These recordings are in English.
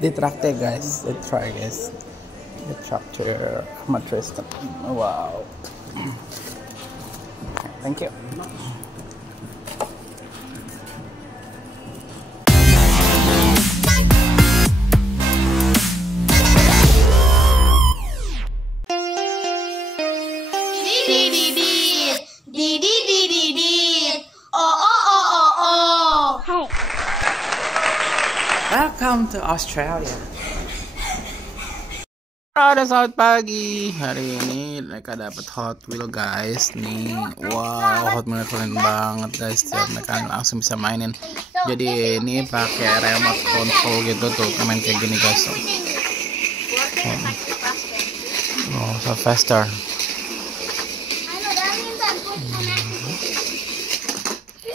Di traktir guys, di try guys. The chapter sama Tristan. Wow. Thank you. Welcome to Australia. Selamat pagi. Hari ini mereka dapat Hot Wheel guys. Nih, wow, Hot Wheel keren banget guys. Tiap mereka langsung bisa mainin. Jadi ini pakai remote control gitu tuh, main kayak gini guys. Oh, so faster.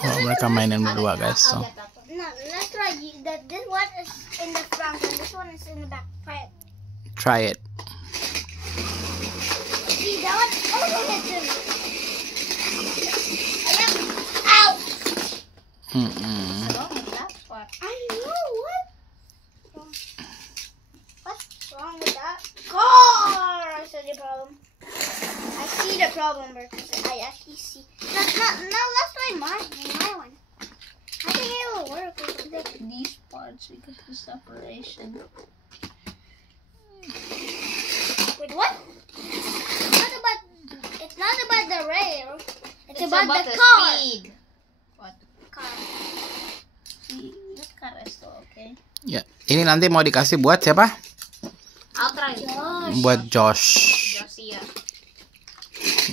Oh, mereka mainin berdua guys. So. This one is in the front and this one is in the back. Try it. See that one? Oh, hit him. Ow! I know what. What's wrong with that car? I see the problem. I see the problem because I actually see. No, let's try my one. I think it will work with these parts because of the separation. Wait, what? It's not about the rail. It's about the car. Speed. What? Car. This car is still okay. Ya, ini nanti mau dikasih buat siapa? I'll try. Josh. Buat Josh. Josh, yeah.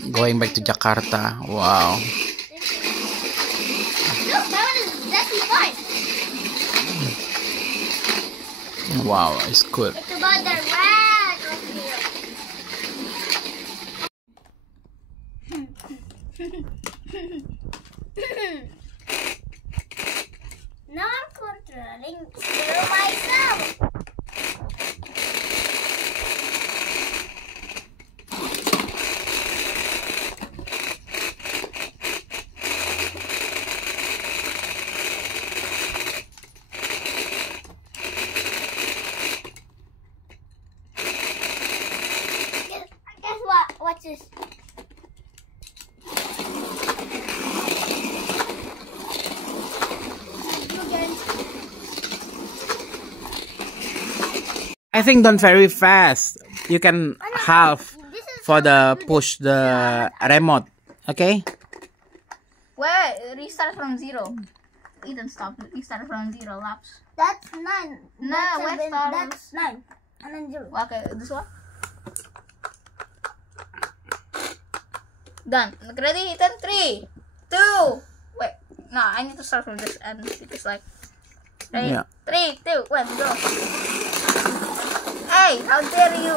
Going back to Jakarta. Wow. Look, that one is definitely fine. Wow, it's good. It's about the rag over here. Now I'm controlling still myself. Guess what? What's this? I think don't very fast. You can half for the push the remote. Okay? Wait, restart from 0. Ethan, stop. Restart from 0 laps. That's 9. No, That's wait, start. That's 9. And then 0. Okay, this one. Done. Ready, Ethan? 3, 2. Wait. No, I need to start from this end because like. Ready? Yeah. 3, 2, 1, go. Hey, how dare you?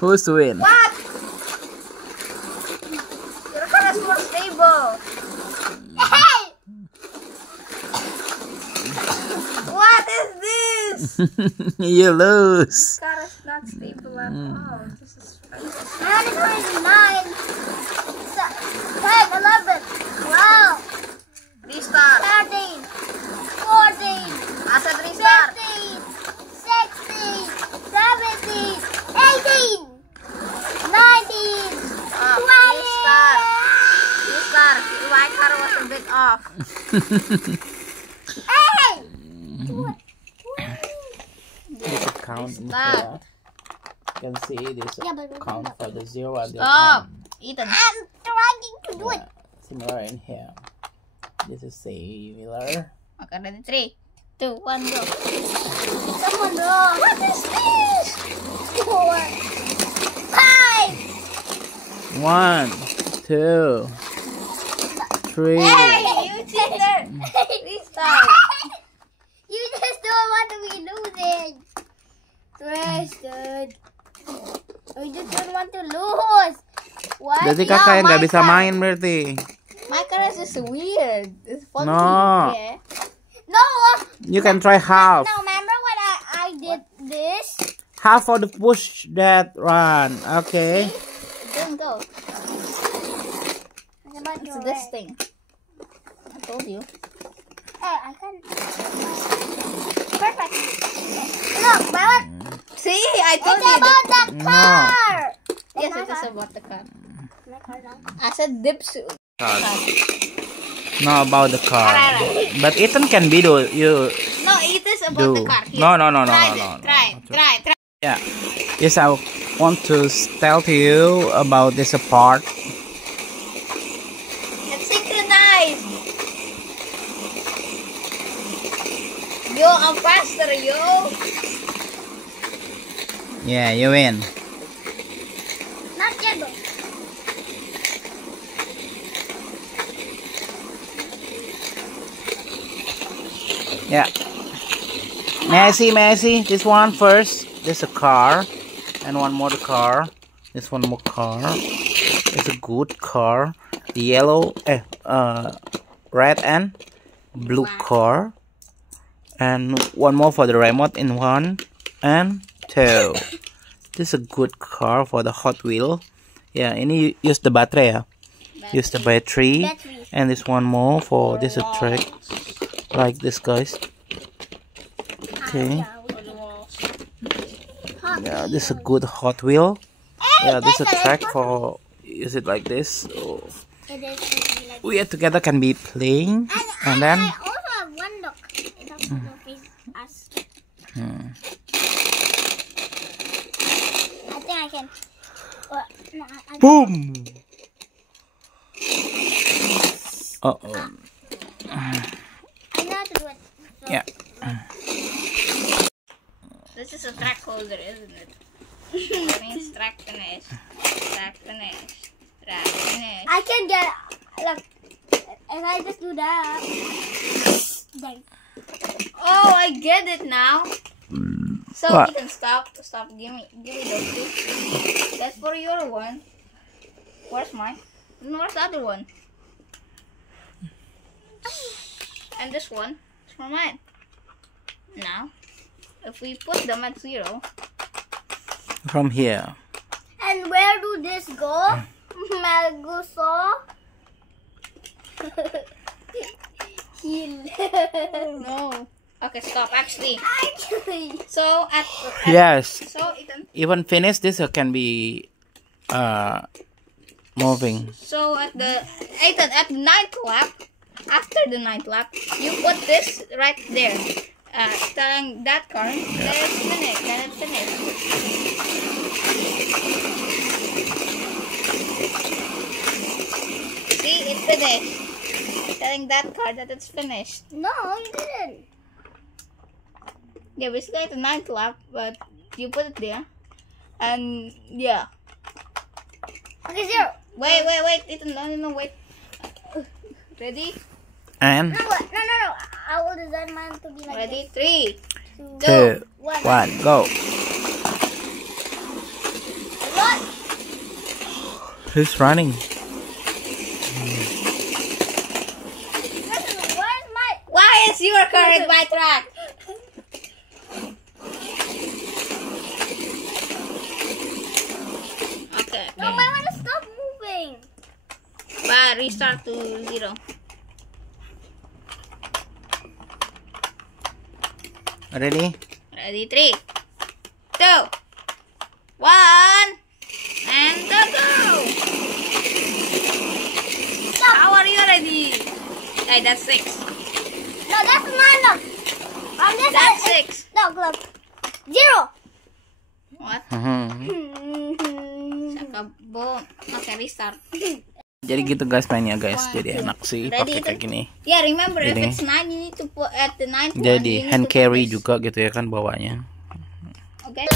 Who's to win? What? Your car is more stable. Hey! What is this? You lose. Car is not stable at all. This is crazy. Mine is already 9. 10, 11, 12, Restart. 13, 14, Asset restart. 15, 16, 17, 18, 19, 20. Restart. Restart. My car was a bit off. Hey! You can count in here. You can see this Yeah, but we count don't. for the 0 and the Stop. 10. Ethan. I'm trying to do it. Similar in here. This is similar. Okay, ready? 3, 2, 1, go. Someone wrong. What is this? 4, 5. 1, 2, 3. Hey, you cheater. Restart. You just don't want to be losing. Tristan. We just don't want to lose. What? Berarti kakak yang nggak bisa main berarti. My car is just weird. It's funky. No. Yeah. No. You can try half. No, remember when I did this? Half for the push that one. Okay. Don't go. It's about It's your this red. thing. I told you. Hey, I can. Perfect. I told It's you. about the car. Yes, it is about the car. I said dips. No, about the car. But Ethan can be do you No, it is about do. the car. Here. No. Try. Yeah. Yes, I want to tell to you about this part. It's synchronized. Yo, I'm faster, yo. Yeah, you win. Not yet, though. Yeah. May I see this one first? There's a car, and one more car. This one more car. It's a good car. The yellow, red and blue car, and one more for the remote in 1 and 2. This is a good car for the Hot Wheel. Yeah, and you use the battery. Yeah? Use the battery, and this one more for this a track like this, guys. Okay. Yeah, this is a good Hot Wheel. Yeah, this is a track for use it like this. So we together can be playing, and then. I also have one dog. It has to face us. I think I can. No, I Boom! Uh oh. know how to do it. So Yeah. This is a track holder, isn't it? That means track finish. Track finish. Track finish. I can get. Look, if I just do that, dang. Oh, I get it now. So What? you can stop. Give me those two. That's for your one. Where's mine? And where's the other one? And this one is for mine. Now, if we put them at 0. From here. And where do this go? Melguso? No. Okay, stop. Actually, Actually. so at Yes. so it can. Even finish this can be moving. So at the 9th lap, after the 9th lap, you put this right there. Telling that car that it's finished. That it's finished. See, it's finished. Telling that car that it's finished. No, you didn't. Yeah, basically at the 9th lap, but you put it there, and yeah. Okay, 0. Wait. Ethan, no, wait. Ready? And No. I will design mine to be like Ready? this. 3, 2, 1. 1, go. What? Who's running? Where's my... Why is your car in my track? Okay. No, I want to stop moving. But restart to 0. Ready? Ready? 3, 2, 1, and go! Stop. How are you ready? Hey, that's 6. No, that's mine. Look. On this That's side. 6. Look. 0. What? Mhm. Saka boom. Okay, restart. Jadi gitu guys mainnya guys. Jadi enak sih Ready, pakai kayak gini. Yeah, remember if Jadi- it's 9, you need to put at the 9th one. Jadi you need hand to put carry this. juga gitu ya kan bawahnya. Okay.